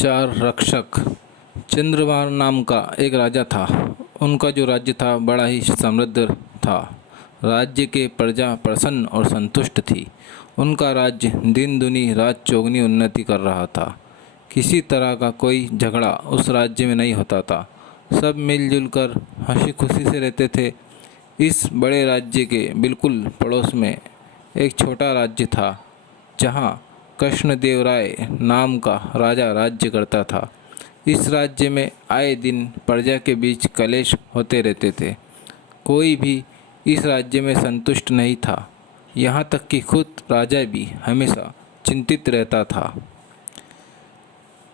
चार रक्षक। चंद्रभान नाम का एक राजा था। उनका जो राज्य था बड़ा ही समृद्ध था। राज्य के प्रजा प्रसन्न और संतुष्ट थी। उनका राज्य दिन दुनी रात चौगुनी उन्नति कर रहा था। किसी तरह का कोई झगड़ा उस राज्य में नहीं होता था। सब मिलजुल कर हंसी खुशी से रहते थे। इस बड़े राज्य के बिल्कुल पड़ोस में एक छोटा राज्य था, जहाँ कृष्णदेवराय नाम का राजा राज्य करता था। इस राज्य में आए दिन प्रजा के बीच कलेश होते रहते थे। कोई भी इस राज्य में संतुष्ट नहीं था। यहाँ तक कि खुद राजा भी हमेशा चिंतित रहता था।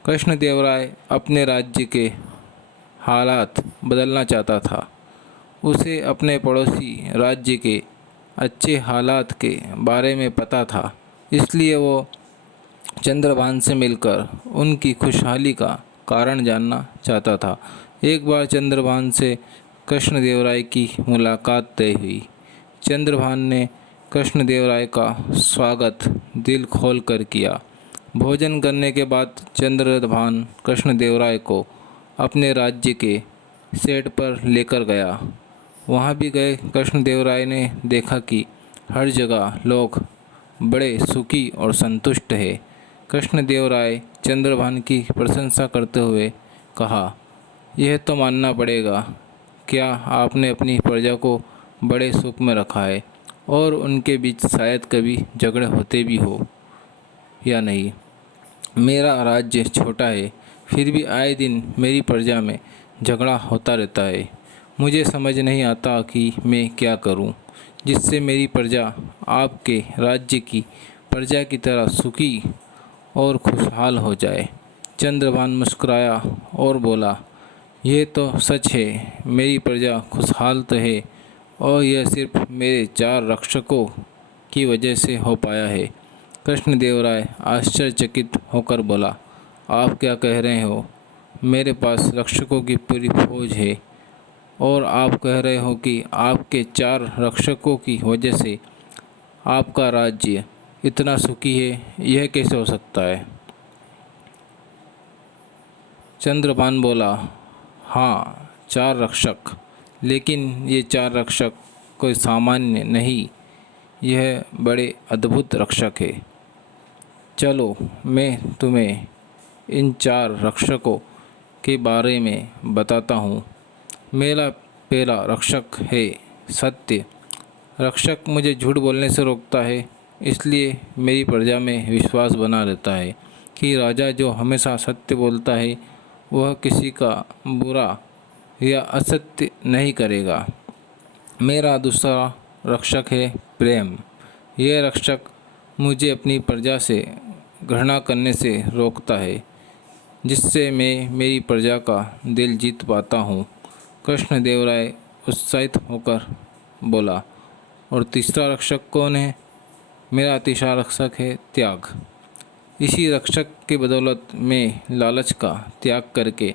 कृष्णदेवराय अपने राज्य के हालात बदलना चाहता था। उसे अपने पड़ोसी राज्य के अच्छे हालात के बारे में पता था, इसलिए वो चंद्रभान से मिलकर उनकी खुशहाली का कारण जानना चाहता था। एक बार चंद्रभान से कृष्णदेवराय की मुलाकात तय हुई। चंद्रभान ने कृष्णदेवराय का स्वागत दिल खोल कर किया। भोजन करने के बाद चंद्रभान कृष्णदेवराय को अपने राज्य के सेट पर लेकर गया। वहाँ भी गए कृष्णदेवराय ने देखा कि हर जगह लोग बड़े सुखी और संतुष्ट है। कृष्णदेवराय चंद्रभान की प्रशंसा करते हुए कहा, यह तो मानना पड़ेगा, क्या आपने अपनी प्रजा को बड़े सुख में रखा है और उनके बीच शायद कभी झगड़े होते भी हो या नहीं। मेरा राज्य छोटा है, फिर भी आए दिन मेरी प्रजा में झगड़ा होता रहता है। मुझे समझ नहीं आता कि मैं क्या करूं, जिससे मेरी प्रजा आपके राज्य की प्रजा की तरह सुखी और खुशहाल हो जाए। चंद्रभान मुस्कुराया और बोला, यह तो सच है, मेरी प्रजा खुशहाल तो है और यह सिर्फ मेरे चार रक्षकों की वजह से हो पाया है। कृष्णदेवराय आश्चर्यचकित होकर बोला, आप क्या कह रहे हो? मेरे पास रक्षकों की पूरी फौज है और आप कह रहे हो कि आपके चार रक्षकों की वजह से आपका राज्य इतना सुखी है, यह कैसे हो सकता है? चंद्रभान बोला, हाँ, चार रक्षक, लेकिन ये चार रक्षक कोई सामान्य नहीं, यह बड़े अद्भुत रक्षक है। चलो मैं तुम्हें इन चार रक्षकों के बारे में बताता हूँ। मेरा पहला रक्षक है सत्य। रक्षक मुझे झूठ बोलने से रोकता है, इसलिए मेरी प्रजा में विश्वास बना रहता है कि राजा जो हमेशा सत्य बोलता है वह किसी का बुरा या असत्य नहीं करेगा। मेरा दूसरा रक्षक है प्रेम। यह रक्षक मुझे अपनी प्रजा से घृणा करने से रोकता है, जिससे मैं मेरी प्रजा का दिल जीत पाता हूँ। कृष्णदेवराय उत्साहित होकर बोला, और तीसरा रक्षक कौन है? मेरा तीसरा रक्षक है त्याग। इसी रक्षक के बदौलत मैं लालच का त्याग करके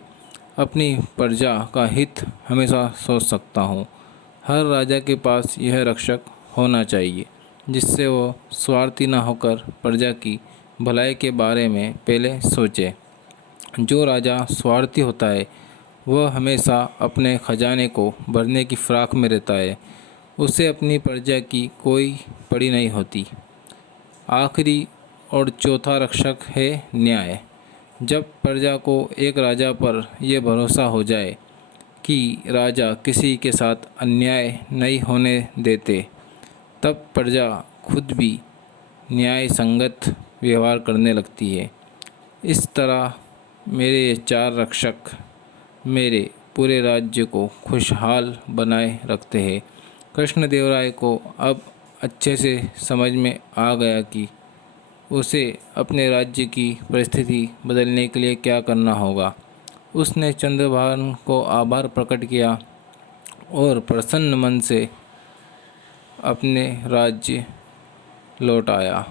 अपनी प्रजा का हित हमेशा सोच सकता हूँ। हर राजा के पास यह रक्षक होना चाहिए, जिससे वो स्वार्थी न होकर प्रजा की भलाई के बारे में पहले सोचे। जो राजा स्वार्थी होता है वह हमेशा अपने खजाने को भरने की फिराक में रहता है। उसे अपनी प्रजा की कोई पड़ी नहीं होती। आखिरी और चौथा रक्षक है न्याय। जब प्रजा को एक राजा पर यह भरोसा हो जाए कि राजा किसी के साथ अन्याय नहीं होने देते, तब प्रजा खुद भी न्याय संगत व्यवहार करने लगती है। इस तरह मेरे ये चार रक्षक मेरे पूरे राज्य को खुशहाल बनाए रखते हैं। कृष्णदेवराय को अब अच्छे से समझ में आ गया कि उसे अपने राज्य की परिस्थिति बदलने के लिए क्या करना होगा। उसने चंद्रभान को आभार प्रकट किया और प्रसन्न मन से अपने राज्य लौट आया।